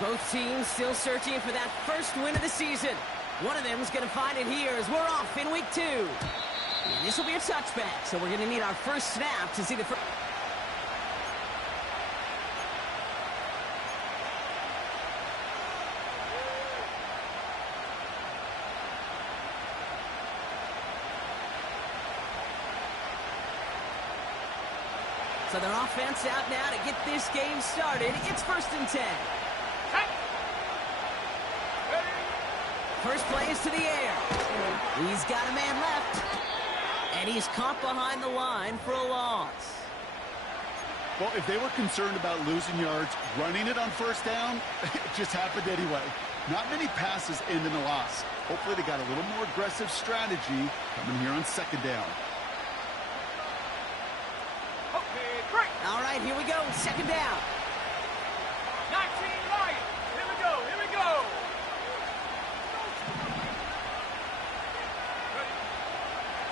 Both teams still searching for that first win of the season. One of them is going to find it here as we're off in week 2. And this will be a touchback, so we're going to need our first snap to see the first. So their offense out now to get this game started. It's 1st and 10. First play is to the air. He's got a man left. And he's caught behind the line for a loss. Well, if they were concerned about losing yards, running it on 1st down, it just happened anyway. Not many passes end in a loss. Hopefully they got a little more aggressive strategy coming here on 2nd down. All right, here we go. 2nd down. 19 Lions. Here we go. Here we go.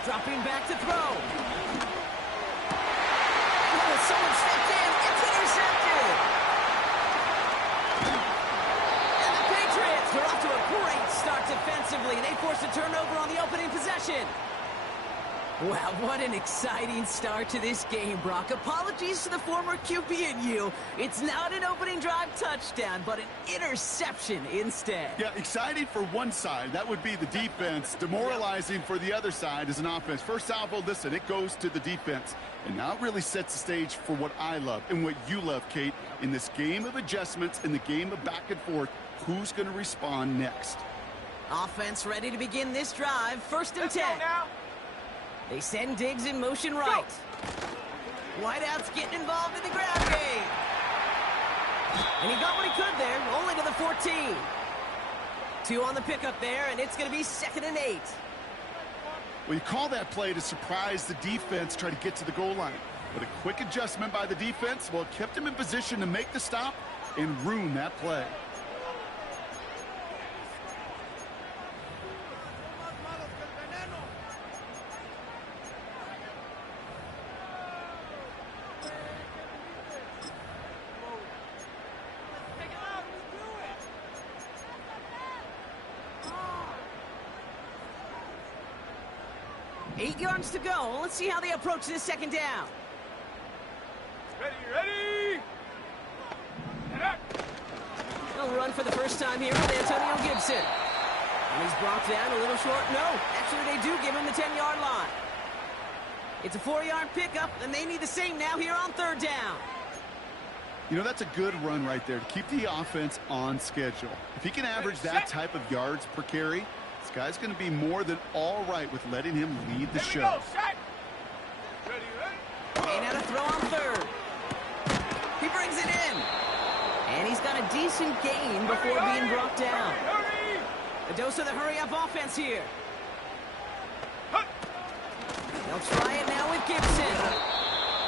Dropping back to throw. Oh, someone stepped in. It's intercepted. And the Patriots are off to a great start defensively. They forced a turnover on the opening possession. Wow, what an exciting start to this game, Brock. Apologies to the former QB and you. It's not an opening drive touchdown, but an interception instead. Yeah, exciting for one side. That would be the defense. Demoralizing for the other side as an offense. First salvo, listen, it goes to the defense. And now it really sets the stage for what I love and what you love, Kate. In this game of adjustments, in the game of back and forth, who's going to respond next? Offense ready to begin this drive. 1st and 10. Let's go now. They send Diggs in motion right. Whiteout's getting involved in the ground game. And he got what he could there, only to the 14. 2 on the pickup there, and it's going to be 2nd and 8. Well, you call that play to surprise the defense, try to get to the goal line. But a quick adjustment by the defense, well, it kept him in position to make the stop and ruin that play. Eight yards to go. Let's see how they approach this 2nd down. Ready. They'll run for the first time here with Antonio Gibson. And he's brought down a little short. No, actually they do give him the 10-yard line. It's a 4-yard pickup, and they need the same now here on 3rd down. You know, that's a good run right there to keep the offense on schedule. If he can average that type of yards per carry, this guy's going to be more than all right with letting him lead the show. Ain't out a throw on 3rd. He brings it in. And he's got a decent gain before being brought down. A dose of the hurry-up offense here. They'll try it now with Gibson.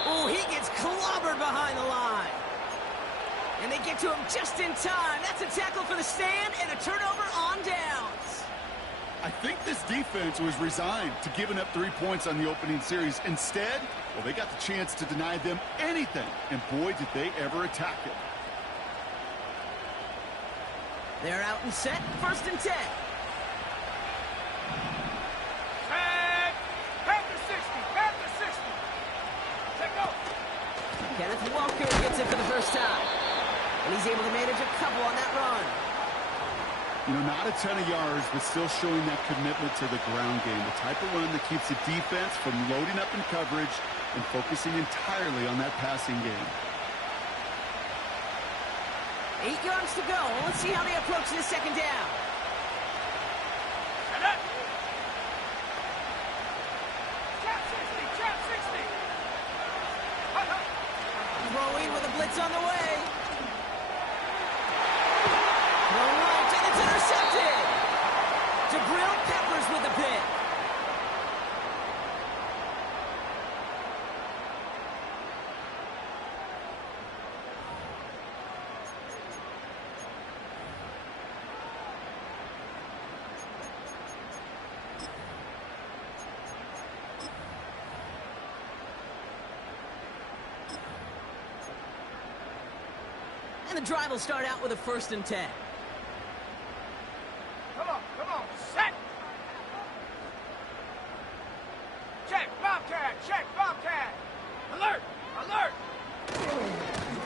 Oh, he gets clobbered behind the line. And they get to him just in time. That's a tackle for the stand and a turnover on downs. I think this defense was resigned to giving up 3 points on the opening series. Instead, well, they got the chance to deny them anything. And boy, did they ever attack it. They're out and set. 1st and 10. Panther 60. Take off. Kenneth Walker gets it for the first time. And he's able to manage a couple on that run. You know, not a ton of yards, but still showing that commitment to the ground game. The type of run that keeps the defense from loading up in coverage and focusing entirely on that passing game. 8 yards to go. Let's see how they approach this 2nd down. Trap 60. Throwing with a blitz on the way. Throw right, and it's intercepted. Jabril Peppers with the pick. And the drive will start out with a 1st and 10. Come on, set! Check, Bobcat! Alert!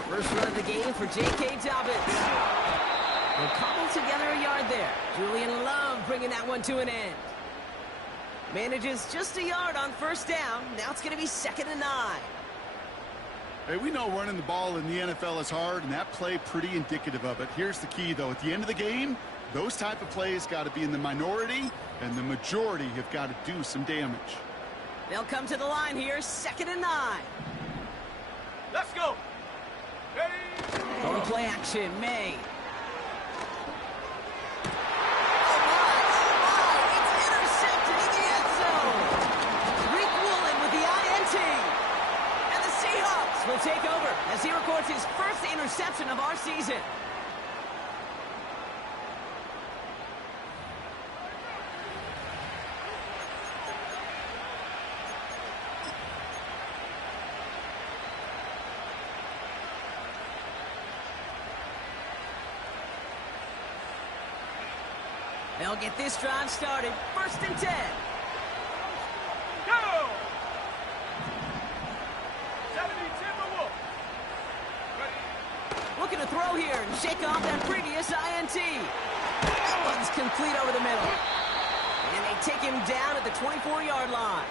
First run of the game for J.K. Dobbins. They'll cobble together a yard there. Julian Love bringing that one to an end. Manages just a yard on 1st down. Now it's going to be 2nd and 9. Hey, we know running the ball in the NFL is hard, and that play pretty indicative of it. Here's the key, though. At the end of the game, those type of plays got to be in the minority, and the majority have got to do some damage. They'll come to the line here, 2nd and 9. Let's go! Ready? On play action, May. It's intercepted in the end zone. Rick Woolen with the INT. And the Seahawks will take over as he records his 1st interception of our season. They'll get this drive started. 1st and 10. Go! 70 Timberwolf. Ready? Looking to throw here and shake off that previous INT. That one's complete over the middle. And they take him down at the 24-yard line.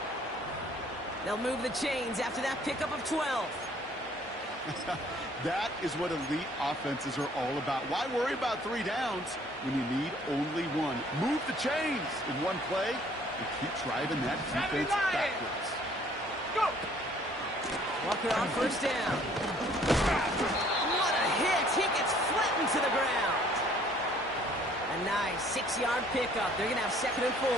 They'll move the chains after that pickup of 12. That is what elite offenses are all about. Why worry about 3 downs when you need only 1? Move the chains in one play and keep driving that defense backwards. Go! Walker on 1st down. What a hit! He gets flattened to the ground. A nice 6-yard pickup. They're going to have 2nd and 4.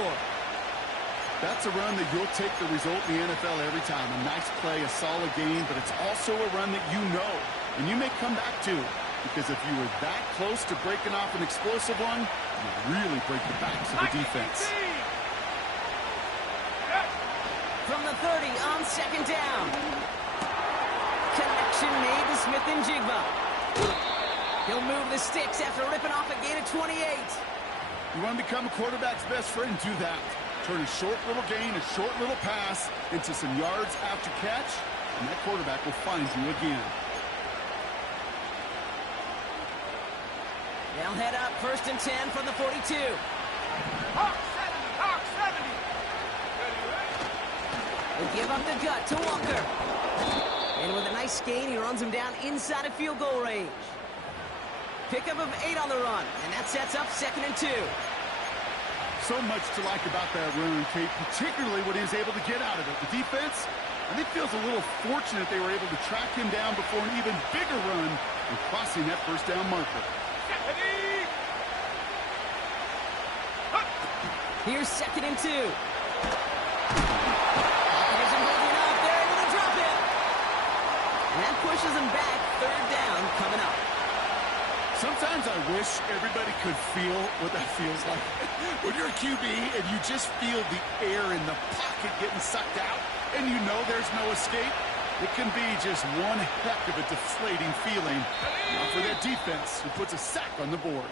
That's a run that you'll take the result in the NFL every time. A nice play, a solid game, but it's also a run that you know and you may come back to, because if you were that close to breaking off an explosive one, you really break the backs of the defense. From the 30 on 2nd down. Connection made to Smith and Jigba. He'll move the sticks after ripping off a gain of 28. You want to become a quarterback's best friend, do that. Turn a short little gain, a short little pass into some yards after catch, and that quarterback will find you again. They'll head up 1st and 10 from the 42. Hawk 70! They give up the gut to Walker. And with a nice gain, he runs him down inside of field goal range. Pickup of 8 on the run, and that sets up 2nd and 2. So much to like about that run, Kate, particularly what he was able to get out of it. The defense, I think, feels a little fortunate they were able to track him down before an even bigger run and crossing that 1st down marker. Here's 2nd and 2. Isn't holding up. They're able to drop it. And that pushes him back. 3rd down coming up. Sometimes I wish everybody could feel what that feels like. When you're a QB and you just feel the air in the pocket getting sucked out and you know there's no escape, it can be just one heck of a deflating feeling. Now for that defense who puts a sack on the board.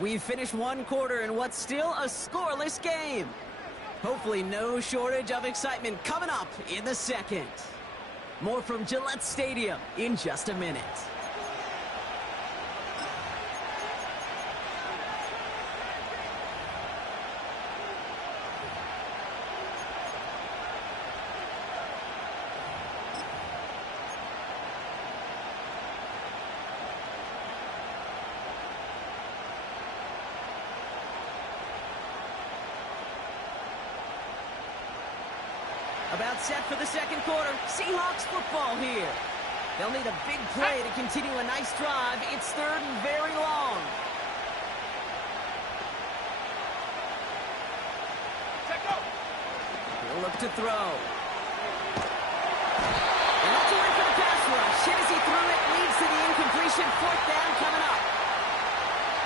We've finished 1 quarter in what's still a scoreless game. Hopefully no shortage of excitement coming up in the 2nd. More from Gillette Stadium in just a minute. About set for the 2nd quarter. Seahawks football here. They'll need a big play to continue a nice drive. It's 3rd and very long. He'll look to throw. And that's away for the pass rush. Hit as he threw it. Leads to the incompletion. 4th down coming up.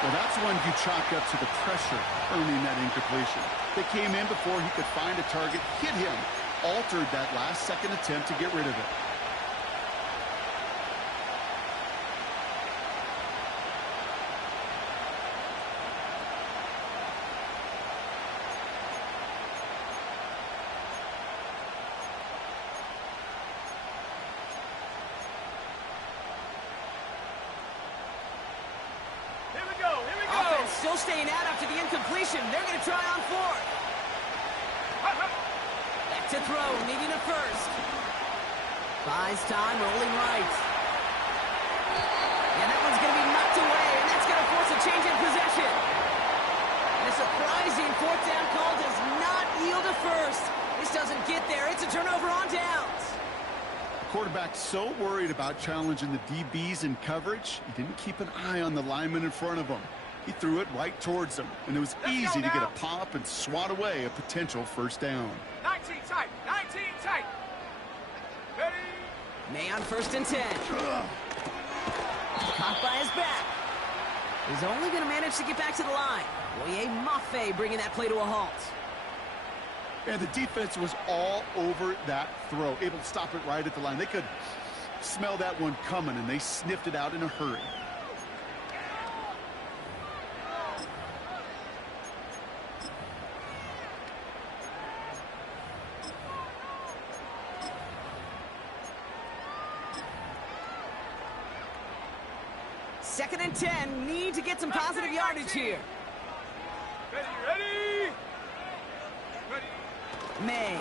Well, that's one you chalk up to the pressure earning that incompletion. They came in before he could find a target, hit him, altered that last second attempt to get rid of it. still staying out after the incompletion. They're going to try on fourth. Back to throw, needing a first. Buys time, rolling right. And that one's going to be knocked away, and that's going to force a change in possession. And a surprising fourth down call does not yield a first. This doesn't get there. It's a turnover on downs. Quarterback so worried about challenging the DBs in coverage, he didn't keep an eye on the lineman in front of him. He threw it right towards him, and it was easy to get a pop and swat away a potential first down. 19 tight, 19 tight. Ready? May on 1st and 10. Caught by his back. He's only going to manage to get back to the line. Boye Mafe bringing that play to a halt. And the defense was all over that throw, able to stop it right at the line. They could smell that one coming, and they sniffed it out in a hurry. Second and 10, need to get some positive yardage here. Ready? May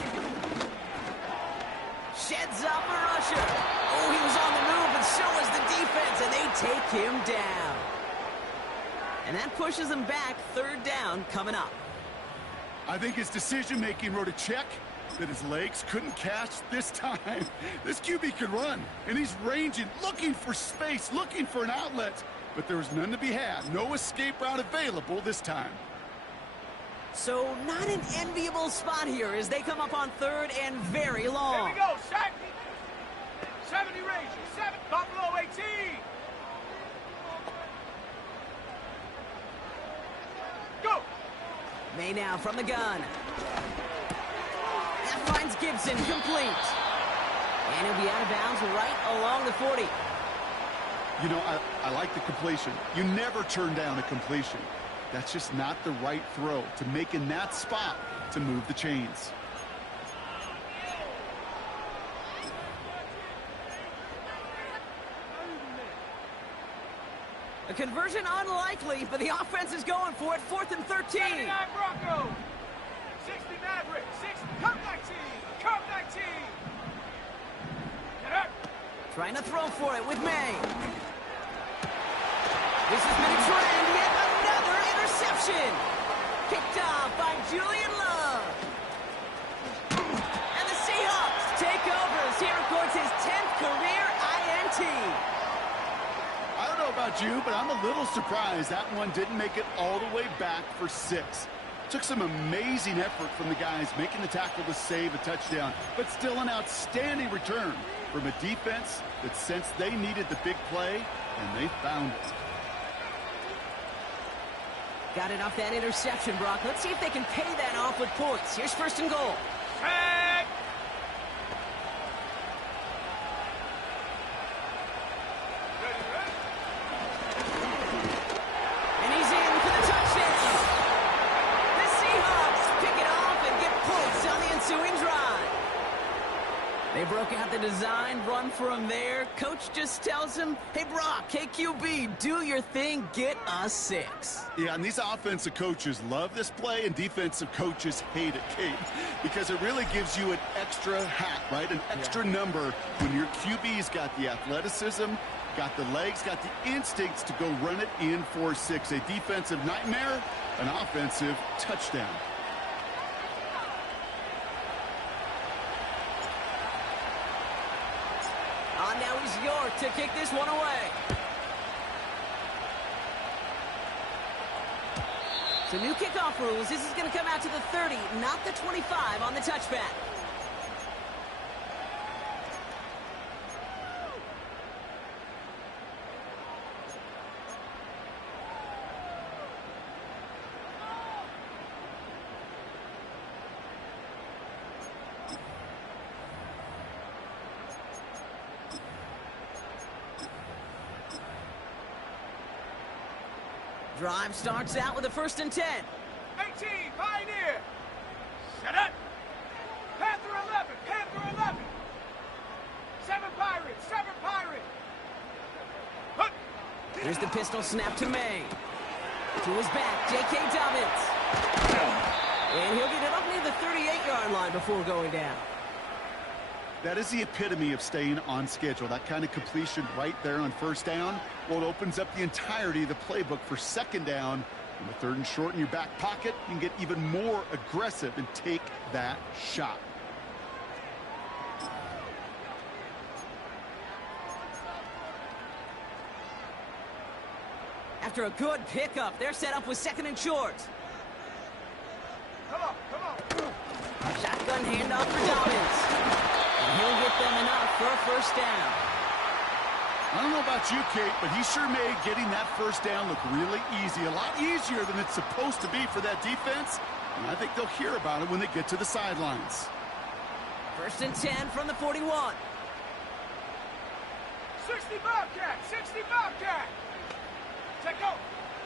sheds up a rusher. Oh, he was on the move, and so was the defense, and they take him down. And that pushes him back. 3rd down coming up. I think his decision-making wrote a check that his legs couldn't catch this time. This QB could run, and he's ranging, looking for space, looking for an outlet. But there was none to be had. No escape route available this time. So not an enviable spot here as they come up on 3rd and very long. Here we go, set. 70 Rangers, 7, Buffalo 18. Go. May now from the gun. That finds Gibson complete. And he'll be out of bounds right along the 40. You know, I like the completion. You never turn down a completion. That's just not the right throw to make in that spot to move the chains. A conversion unlikely, but the offense is going for it. 4th and 13. 79 Broncos. 60 Mavericks. 60. Come 19. Come 19. Get up. Trying to throw for it with May. This has been a trend. Yet another interception. Picked off by Julian Love. And the Seahawks take over as he records his 10th career INT. I don't know about you, but I'm a little surprised that one didn't make it all the way back for 6. Took some amazing effort from the guys making the tackle to save a touchdown, but still an outstanding return from a defense that sensed they needed the big play, and they found it. Got it off that interception, Brock. Let's see if they can pay that off with points. Here's 1st and goal. Set. And he's in for the touchdown. The Seahawks pick it off and get points on the ensuing drive. They broke out the design, run for him there. Coach just tells him, hey, Brock, KQB, do your thing, get us 6. Yeah, and these offensive coaches love this play, and defensive coaches hate it, Kate, because it really gives you an extra hat, right? An extra number when your QB's got the athleticism, got the legs, got the instincts to go run it in for 6. A defensive nightmare, an offensive touchdown. Now he's York to kick this one away. So new kickoff rules. This is going to come out to the 30, not the 25 on the touchback. Drive starts out with a 1st and 10. 18, Pioneer. Set up. Panther 11, Panther 11. 7 Pirates, 7 Pirates. Hook. Here's the pistol snap to May. To his back, J.K. Dobbins. And he'll get it up near the 38-yard line before going down. That is the epitome of staying on schedule. That kind of completion right there on first down. Well, it opens up the entirety of the playbook for second down. And with 3rd and short in your back pocket, you can get even more aggressive and take that shot. After a good pickup, they're set up with 2nd and short. Come on, come on. Shotgun handoff for Dobbins. And he'll get them enough for a first down. I don't know about you, Kate, but he sure made getting that first down look really easy. A lot easier than it's supposed to be for that defense. And I think they'll hear about it when they get to the sidelines. 1st and 10 from the 41. 60 Bobcat, 60 Bobcat. Take go.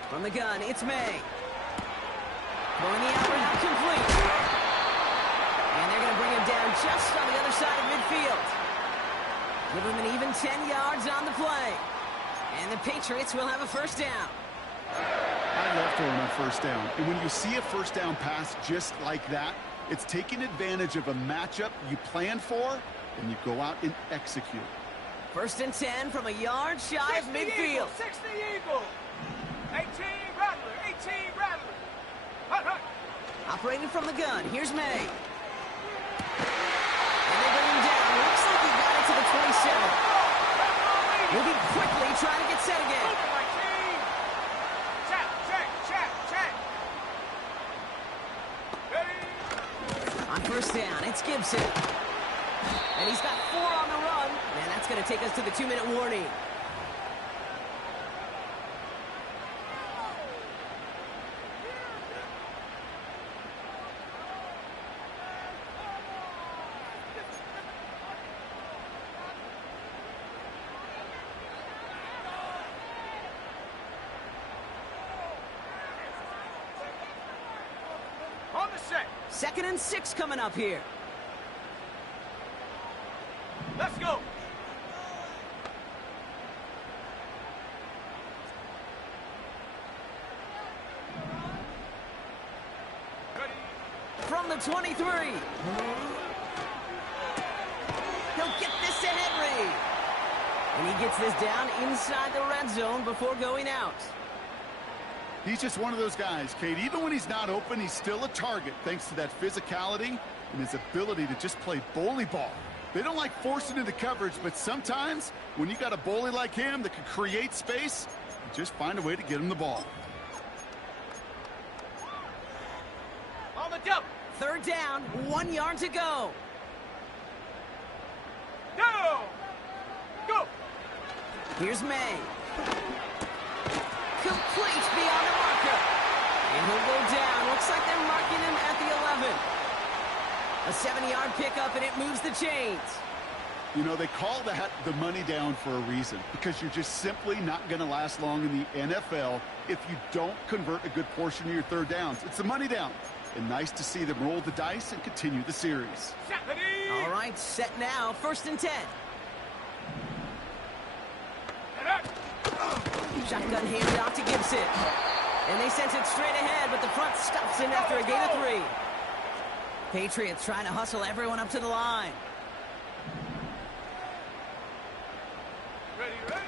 From the gun, it's May. Throwing the out route complete. And they're going to bring him down just on the other side of midfield. Give him an even 10 yards on the play. And the Patriots will have a first down. I love throwing on first down. And when you see a first down pass just like that, it's taking advantage of a matchup you planned for, and you go out and execute. 1st and 10 from a yard shy of midfield. 60 Eagle. 18 Rattler, 18 Rattler. Hut, hut. Operating from the gun, here's May. And they bring him down. Looks like he got it to the 27. He'll be quickly trying to get set again. Move it, my team. Check, check, check, check. Ready? On first down, it's Gibson. And he's got 4 on the run. And that's going to take us to the 2-minute warning. On the set. 2nd and 6 coming up here. Let's go. Ready? From the 23. He'll get this to Henry. And he gets this down inside the red zone before going out. He's just one of those guys, Kate. Even when he's not open, he's still a target thanks to that physicality and his ability to just play bully ball. They don't like forcing into coverage, but sometimes when you got a bully like him that can create space, you just find a way to get him the ball. On the double. 3rd down, 1 yard to go. Down. Go. Here's May. Complete beyond the marker. And he'll go down. Looks like they're marking him at the 11. A 70-yard pickup, and it moves the chains. You know, they call that the money down for a reason, because you're just simply not going to last long in the NFL if you don't convert a good portion of your 3rd downs. It's the money down. And nice to see them roll the dice and continue the series. All right, set now. 1st and 10. Shotgun handoff to Gibson. And they sent it straight ahead, but the front stops him after a gain of 3. Patriots trying to hustle everyone up to the line. Ready, ready.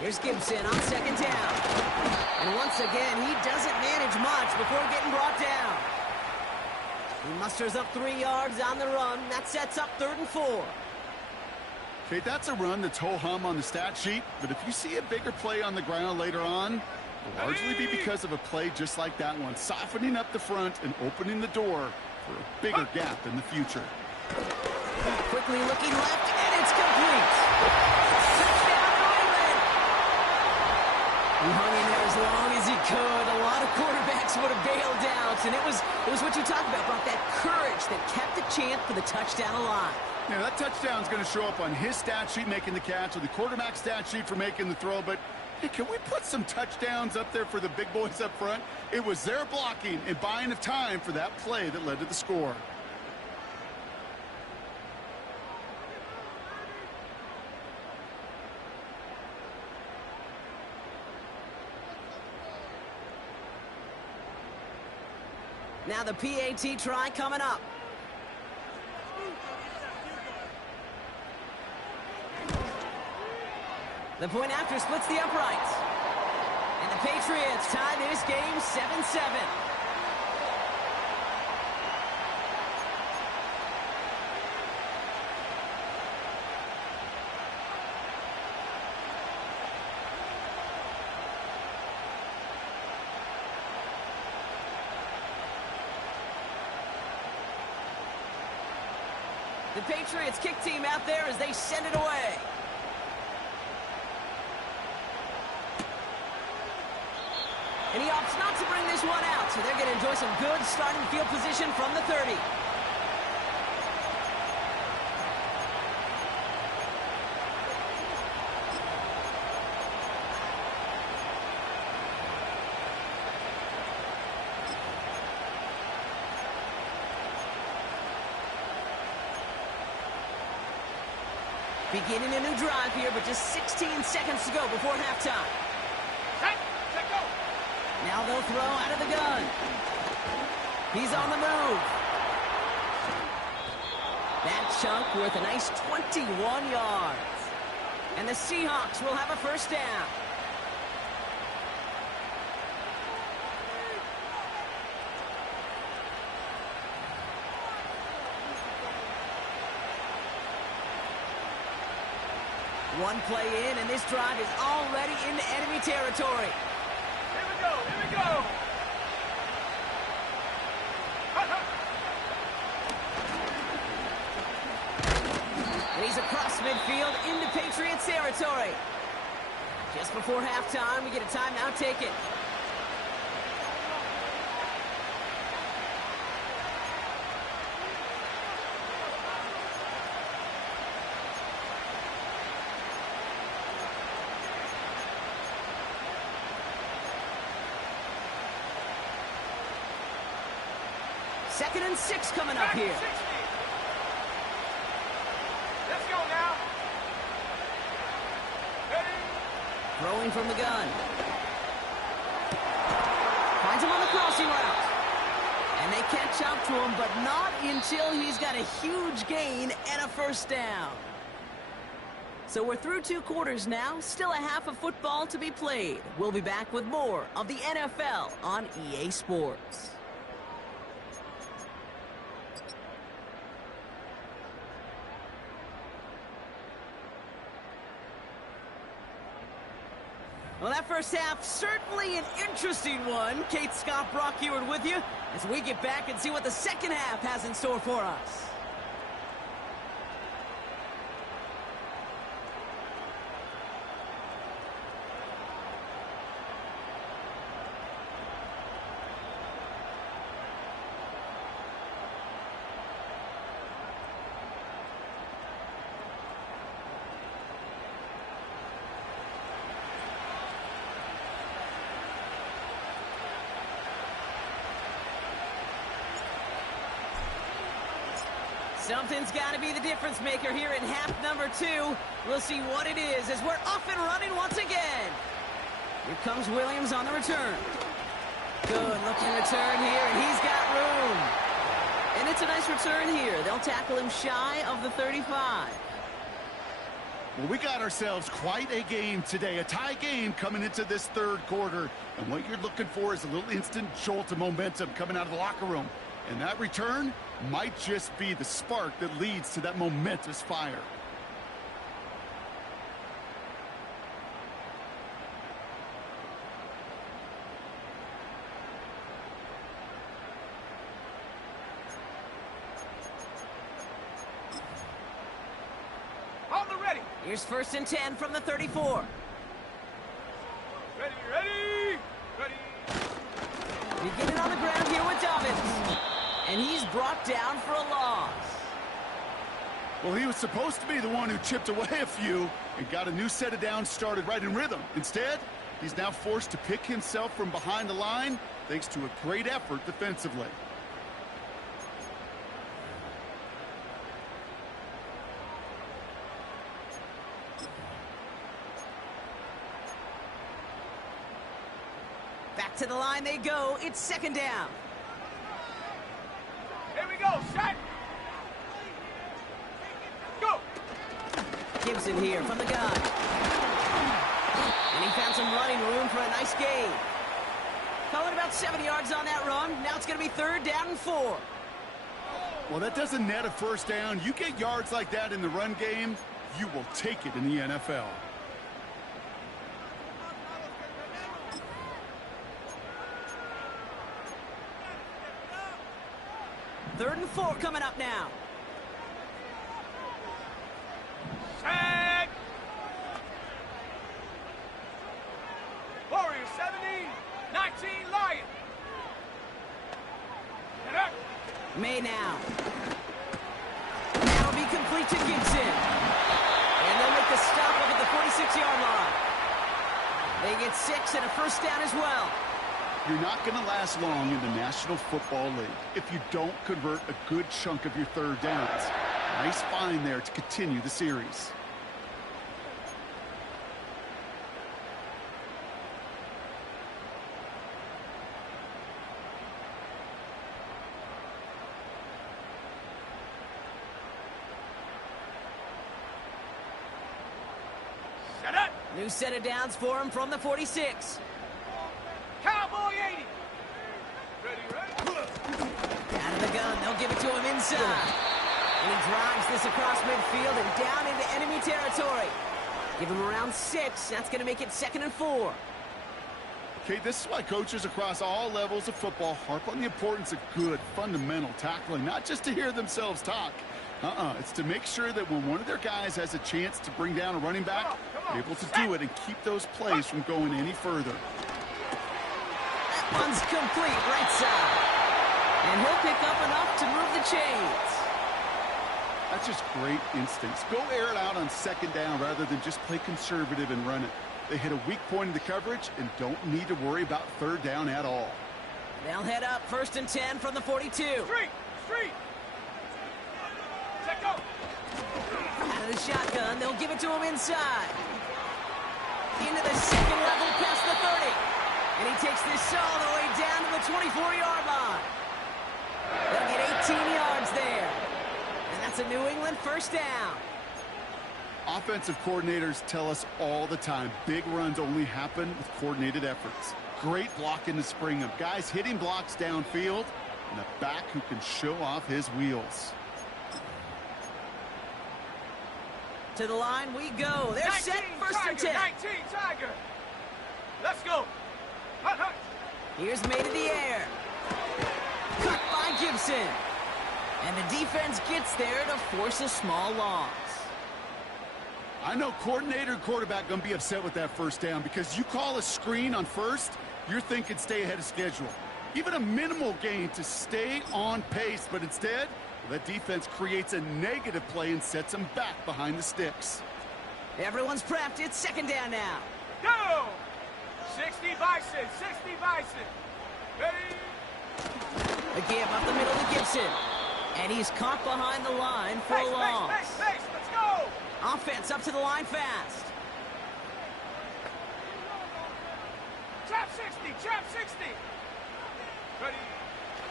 Here's Gibson on 2nd down. And once again, he doesn't manage much before getting brought down. He musters up 3 yards on the run. That sets up 3rd and 4. Okay, that's a run that's ho-hum on the stat sheet, but if you see a bigger play on the ground later on, it'll largely be because of a play just like that one, softening up the front and opening the door for a bigger gap in the future. Quickly looking left, and it's complete. Touchdown, New England. He hung in there as long as he could. A lot of quarterbacks would have bailed out, and it was what you talked about, Brock, that courage that kept the champ for the touchdown alive. Yeah, that touchdown's going to show up on his stat sheet making the catch or the quarterback stat sheet for making the throw, but hey, can we put some touchdowns up there for the big boys up front? It was their blocking and buying of time for that play that led to the score. Now the PAT try coming up. The point after splits the uprights. And the Patriots tie this game 7-7. The Patriots kick team out there as they send it away. And he opts not to bring this one out, so they're going to enjoy some good starting field position from the 30. Beginning a new drive here, but just 16 seconds to go before halftime. Set, go. Now they'll throw out of the gun. He's on the move. That chunk worth a nice 21 yards. And the Seahawks will have a first down. One play in, and this drive is already into enemy territory. Here we go, here we go. And he's across midfield into Patriots territory. Just before halftime, we get a timeout taken. Second and 6 coming up here. 60. Let's go now. Ready? Throwing from the gun. Finds him on the crossing route. And they catch up to him, but not until he's got a huge gain and a first down. So we're through 2 quarters now. Still a half of football to be played. We'll be back with more of the NFL on EA Sports. Well, that first half, certainly an interesting one. Kate Scott, Brock Eward with you as we get back and see what the second half has in store for us. Something's got to be the difference maker here in half number 2. We'll see what it is as we're off and running once again. Here comes Williams on the return. Good looking return here, and he's got room. And it's a nice return here. They'll tackle him shy of the 35. Well, we got ourselves quite a game today, a tie game coming into this third quarter. And what you're looking for is a little instant jolt of momentum coming out of the locker room. And that return might just be the spark that leads to that momentous fire. On the ready. Here's first and 10 from the 34. Ready, ready, ready. Beginning on the ground here with Dobbins. And he's brought down for a loss. Well, he was supposed to be the one who chipped away a few and got a new set of downs started right in rhythm. Instead, he's now forced to pick himself from behind the line thanks to a great effort defensively. Back to the line they go. It's second down. Gibson here from the gun. And he found some running room for a nice gain. Calling about 7 yards on that run. Now it's going to be 3rd down and 4. Well, that doesn't net a first down. You get yards like that in the run game, you will take it in the NFL. Third and 4 coming up now. Tag! Warriors 17, 19 Lion. And up. May now. That'll be complete to Gibson. And they'll make the stop up at the 46-yard line. They get 6 and a first down as well. You're not going to last long in the National Football League if you don't convert a good chunk of your third downs. Nice find there to continue the series. Set up. New set of downs for him from the 46. Cowboy 80. Ready. Out of the gun, they'll give it to him inside. And he drives this across midfield and down into enemy territory. Give him around 6. That's going to make it 2nd and 4. Okay, this is why coaches across all levels of football harp on the importance of good, fundamental tackling, not just to hear themselves talk. It's to make sure that when one of their guys has a chance to bring down a running back, they're able to do it and keep those plays from going any further. That one's complete, right side. And he'll pick up enough to move the chains. That's just great instincts. Go air it out on 2nd down rather than just play conservative and run it. They hit a weak point in the coverage and don't need to worry about 3rd down at all. They'll head up 1st and 10 from the 42. Street. Check go. Out of the shotgun, they'll give it to him inside. Into the 2nd level past the 30. And he takes this all the way down to the 24-yard line. They'll get 18 yards there. And that's a New England first down. Offensive coordinators tell us all the time, big runs only happen with coordinated efforts. Great blocking to spring them. Guys hitting blocks downfield, and a back who can show off his wheels. To the line we go. They're 19, set 1st and 10. 19 Tiger. Let's go. Hut. Here's May to the air. Cut by Gibson. And the defense gets there to force a small loss. I know coordinator and quarterback going to be upset with that first down because you call a screen on 1st, you're thinking stay ahead of schedule. Even a minimal gain to stay on pace, but instead, that defense creates a negative play and sets them back behind the sticks. Everyone's prepped. It's 2nd down now. Go. 60 Bison. Ready. The give up the middle to Gibson. And he's caught behind the line for a loss. Pace. Let's go. Offense up to the line fast. Trap 60. Ready.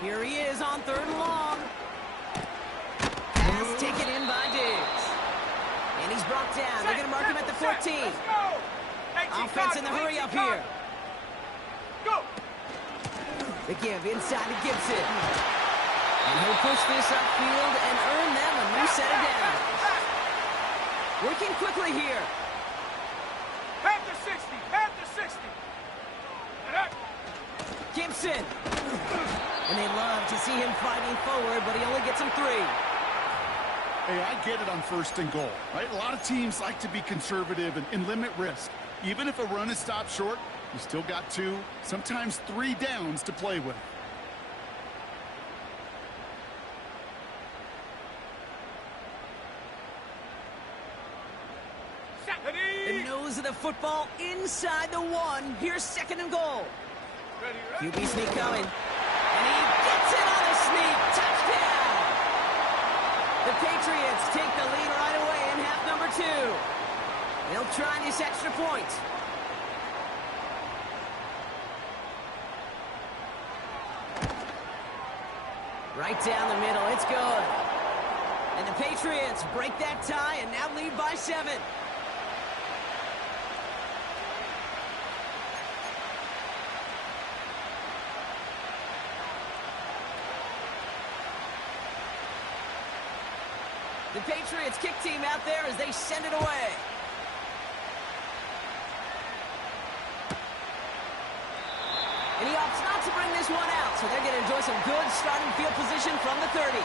Here he is on 3rd and long. Pass taken in by Diggs. And he's brought down. They're going to mark him at the 14. Let's go. Offense in the hurry up here. Go. The give inside to Gibson. And he'll push this upfield and earn them a new set of downs. Working quickly here. Panther 60. And up. Gibson. And they love to see him fighting forward, but he only gets him 3. Hey, I get it on 1st and goal, right? A lot of teams like to be conservative and limit risk. Even if a run is stopped short, you still got 2, sometimes 3 downs to play with. The nose of the football inside the 1. Here's 2nd and goal. Ready. QB sneak coming. And he gets it on a sneak. Touchdown! The Patriots take the lead right away in half number 2. They'll try this extra point. Right down the middle. It's good. And the Patriots break that tie and now lead by 7. The Patriots kick team out there as they send it away. And he opts not to bring this one out, so they're going to enjoy some good starting field position from the 30.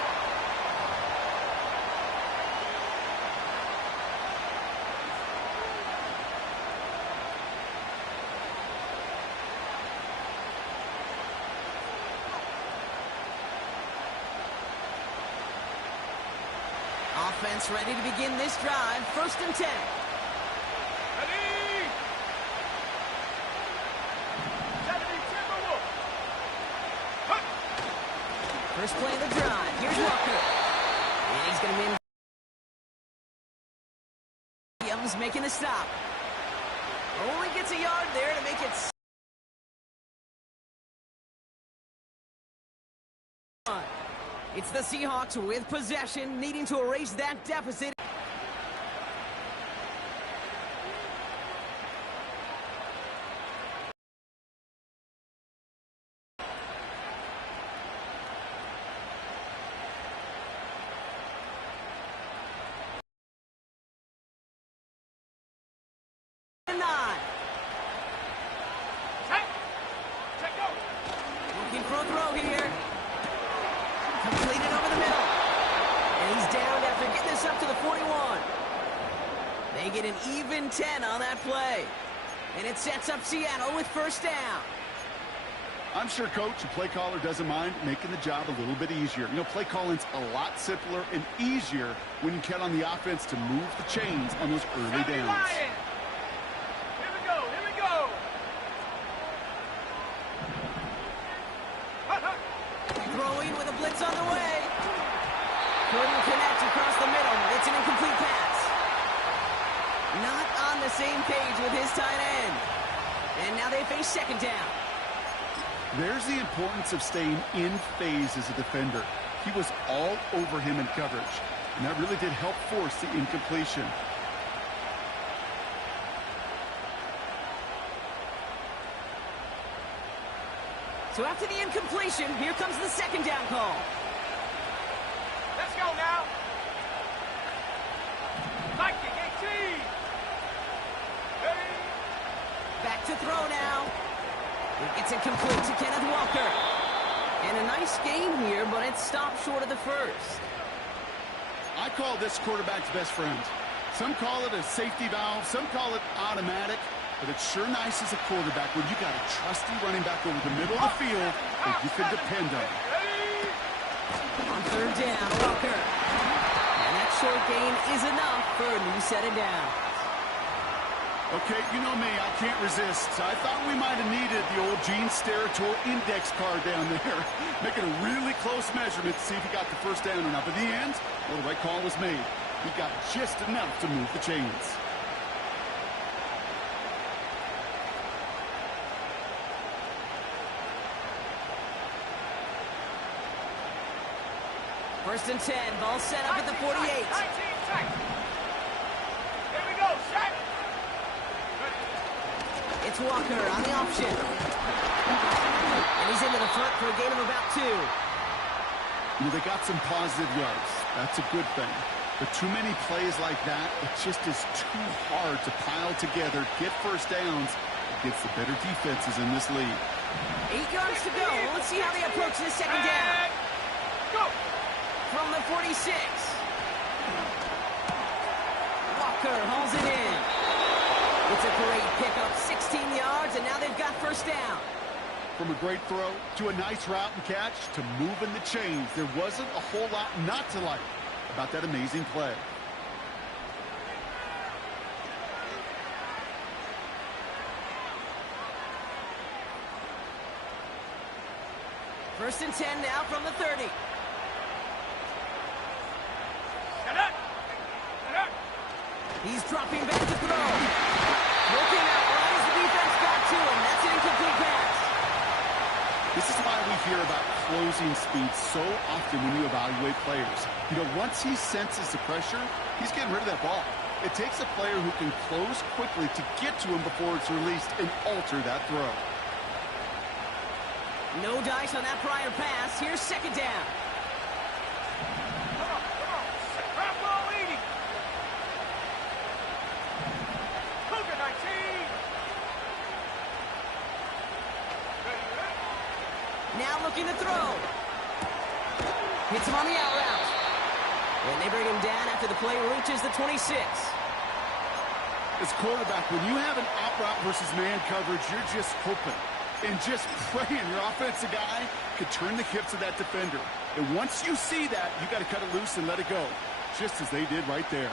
Offense ready to begin this drive. 1st and 10. Ready! 70 Timberwolves. First play of the drive. Here's Walker. And he's going to win. Williams making the stop. Only gets a yard there to make it 1. It's the Seahawks with possession, needing to erase that deficit. Check go. Looking for a throw here. Completed over the middle. And he's down after getting this up to the 41. They get an even 10 on that play. And it sets up Seattle with 1st down. I'm sure Coach and play caller doesn't mind making the job a little bit easier. You know, play calling's a lot simpler and easier when you count on the offense to move the chains on those early downs. Here we go. Here we go. Throwing with a blitz on the way. Couldn't connect across the middle. It's an incomplete pass. Not on the same page with his tight end. And now they face 2nd down. There's the importance of staying in phase as a defender. He was all over him in coverage, and that really did help force the incompletion. So after the incompletion, here comes the 2nd down call. Let's go now. Viking 18. Ready? Back to throw now. It gets incomplete to Kenneth Walker. And a nice game here, but it stopped short of the 1st. I call this quarterback's best friend. Some call it a safety valve, some call it automatic, but it's sure nice as a quarterback when you got a trusty running back over the middle of the field that you can depend on. On 3rd down, Walker. And that short gain is enough for a new set of downs. Okay, you know me, I can't resist. I thought we might have needed the old Gene Steratore index card down there, making a really close measurement to see if he got the 1st down or not. But in the end, well, the right call was made. He got just enough to move the chains. First and 10, ball set up at the 48. 19 seconds. Here we go, set. It's Walker on the option. And he's into the front for a gain of about 2. You know, they got some positive yards. That's a good thing. But too many plays like that, it just is too hard to pile together, get 1st downs against the better defenses in this league. 8 yards to go. Let's see how they approach this 2nd down. Go. From the 46. Walker hauls it in. It's a great pickup, 16 yards, and now they've got 1st down. From a great throw to a nice route and catch to moving the chains, there wasn't a whole lot not to like about that amazing play. First and 10 now from the 30. He's dropping back to throw. Looking out right as the defense got to him. That's an incomplete pass. This is why we hear about closing speed so often when you evaluate players. You know, once he senses the pressure, he's getting rid of that ball. It takes a player who can close quickly to get to him before it's released and alter that throw. No dice on that prior pass. Here's 2nd down. Come on. Grab ball Now looking to throw. Hits him on the out route. And they bring him down after the play reaches the 26. As quarterback, when you have an out route versus man coverage, you're just hoping and just praying your offensive guy could turn the hips of that defender. And once you see that, you got to cut it loose and let it go, just as they did right there.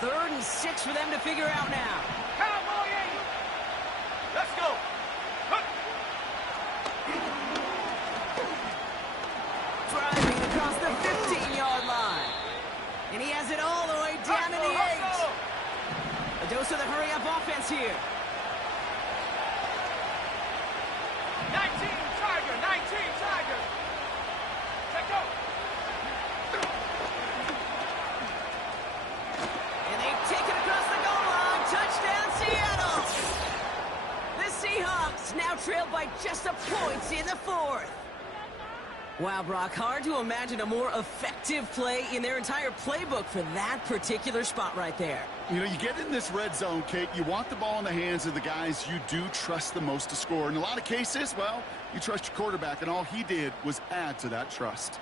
Third and 6 for them to figure out now. Cowboy, let's go. Driving across the 15-yard line. And he has it all the way down to the 8. A dose of the hurry-up offense here. 19 Tiger, 19 Tiger. Take go. And they take it across the goal line. Touchdown, Seattle. The Seahawks now trailed by just a point in the 4th. Wow, Brock, hard to imagine a more effective play in their entire playbook for that particular spot right there. You know, you get in this red zone, Kate, you want the ball in the hands of the guys you do trust the most to score. In a lot of cases, well, you trust your quarterback, and all he did was add to that trust.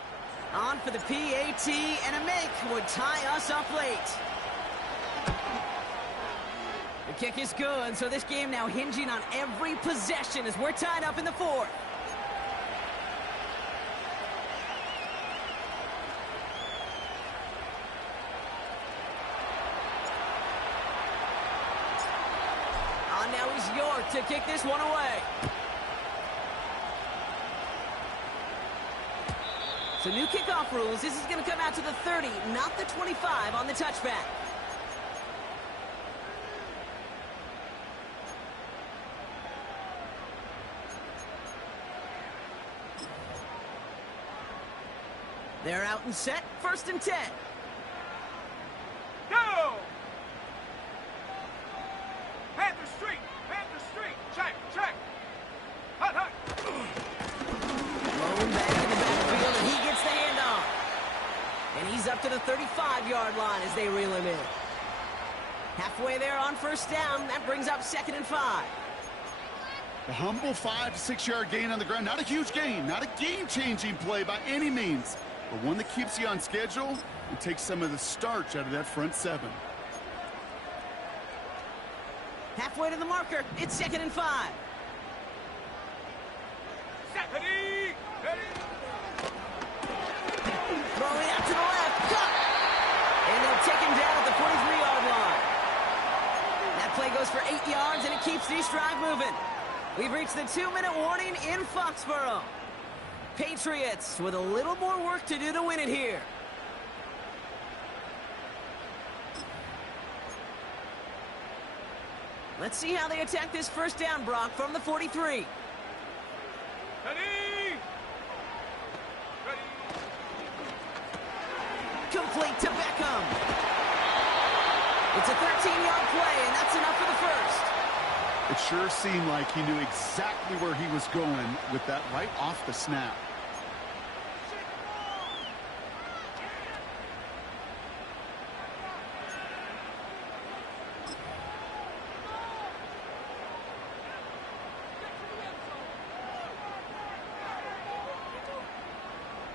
On for the PAT, and a make would tie us up late. The kick is good, so this game now hinging on every possession as we're tied up in the 4th. Now is York to kick this one away. So new kickoff rules. This is going to come out to the 30, not the 25 on the touchback. They're out and set. 1st and 10. Go! Panther Street! Panther Street! Check! Check! Hut! Hut! Lone back in the backfield, and he gets the handoff. And he's up to the 35-yard line as they reel him in. Halfway there on 1st down. That brings up 2nd and 5. A humble 5 to 6 yard gain on the ground. Not a huge gain, not a game-changing play by any means, but one that keeps you on schedule and takes some of the starch out of that front 7. Halfway to the marker, it's 2nd and 5. Ready! Ready! Throwing out to the left, cut! And they'll take him down at the 43-yard line. That play goes for 8 yards, and it keeps this drive moving. We've reached the 2-minute warning in Foxborough. Patriots with a little more work to do to win it here. Let's see how they attack this 1st down, Brock, from the 43. Ready! Ready! Complete to Beckham. It's a 13-yard play, and that's enough for the 1st. It sure seemed like he knew exactly where he was going with that right off the snap.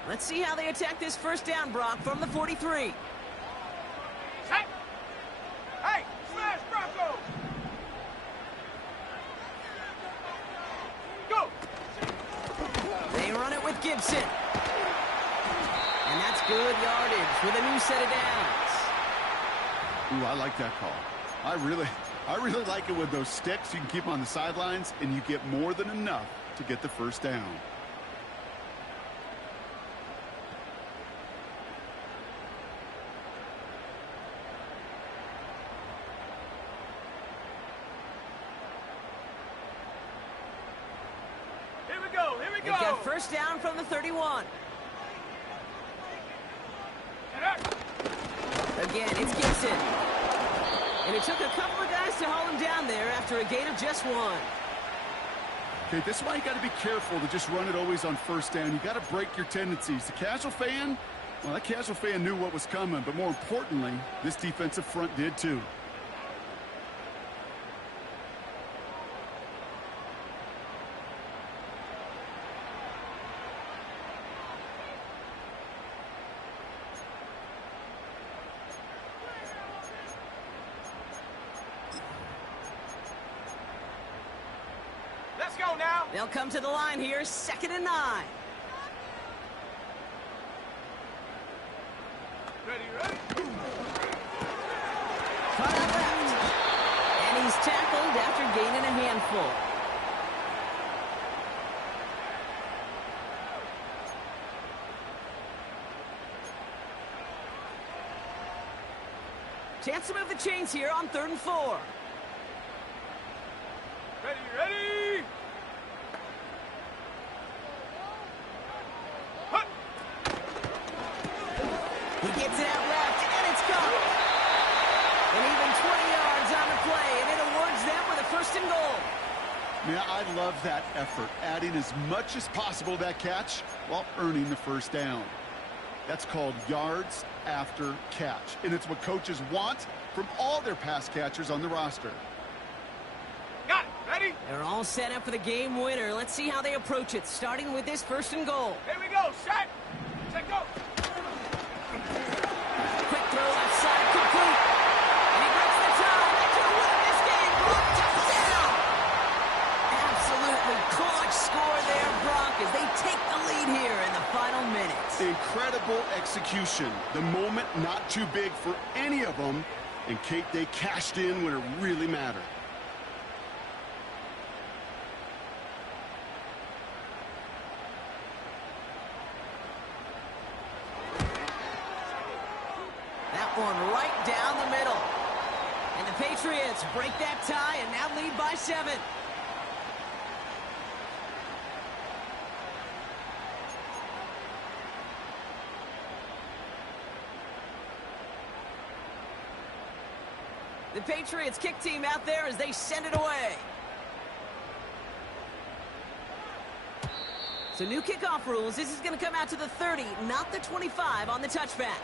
Let's see how they attack this 1st down, Brock, from the 43. Set! Hey! Smash Broncos! Go! They run it with Gibson. And that's good yardage with a new set of downs. Ooh, I like that call. I really like it with those sticks. You can keep them on the sidelines, and you get more than enough to get the 1st down. They've got 1st down from the 31. Again, it's Gibson. And it took a couple of guys to haul him down there after a gain of just 1. Okay, this is why you got to be careful to just run it always on 1st down. You got to break your tendencies. The casual fan, Well, that casual fan knew what was coming, but more importantly, this defensive front did too. Let's go now. They'll come to the line here, 2nd and 9. Ready. Cut out left. And he's tackled after gaining a handful. Chance to move the chains here on 3rd and 4. Ready. Hut. He gets it out left, and it's gone. And even 20 yards on the play, and it awards them with a 1st and goal. Man, I love that effort, adding as much as possible to that catch while earning the 1st down. That's called yards after catch, and it's what coaches want from all their pass catchers on the roster. Got it. Ready? They're all set up for the game winner. Let's see how they approach it, starting with this 1st and goal. Here we go. Set. Set, go. Quick throw left side, complete. And he breaks the tie. They could win this game. Brock, touchdown. Absolutely clutch score there, Brock, as they take the lead here in the final minutes. Incredible execution. The moment not too big for any of them. And Kate, they cashed in when it really mattered. That one right down the middle. And the Patriots break that tie and now lead by 7. The Patriots kick team out there as they send it away. So new kickoff rules. This is going to come out to the 30, not the 25 on the touchback.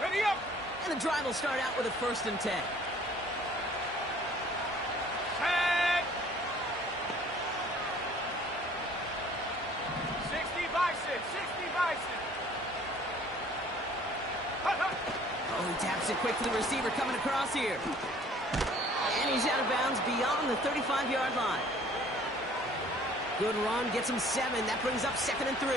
Ready up. And the drive will start out with a 1st and 10. Set. 60 by 6. 60 by 6. Hut. Oh, he taps it quick to the receiver coming across here. And he's out of bounds beyond the 35-yard line. Good run, gets him 7. That brings up 2nd and 3.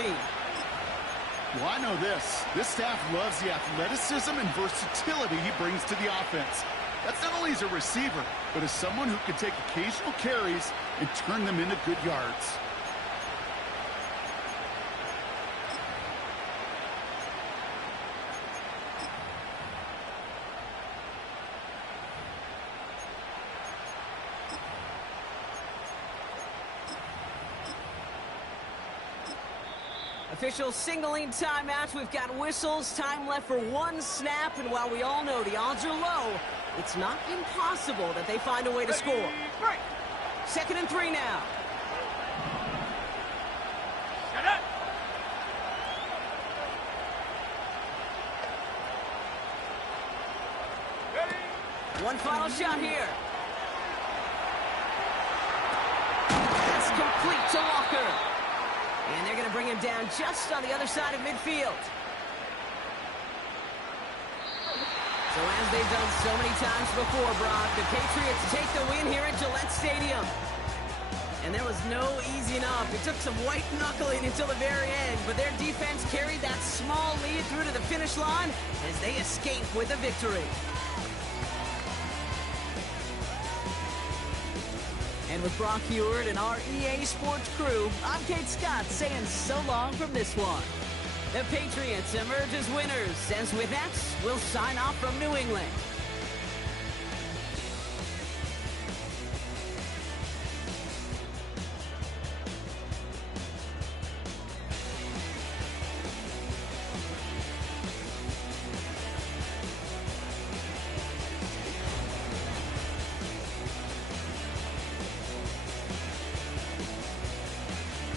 Well, I know this. This staff loves the athleticism and versatility he brings to the offense. That's not only as a receiver, but as someone who can take occasional carries and turn them into good yards. Official signaling timeouts. We've got whistles. Time left for 1 snap. And while we all know the odds are low, it's not impossible that they find a way to score. Break. 2nd and 3 now. Set up. Ready. One final shot here. That's complete to Walker. And they're going to bring him down just on the other side of midfield. So as they've done so many times before, Brock, the Patriots take the win here at Gillette Stadium. And there was no easing up. It took some white knuckling until the very end, but their defense carried that small lead through to the finish line as they escape with a victory. And with Brock Huard and our EA Sports crew, I'm Kate Scott saying so long from this one. The Patriots emerge as winners, as with that, we'll sign off from New England.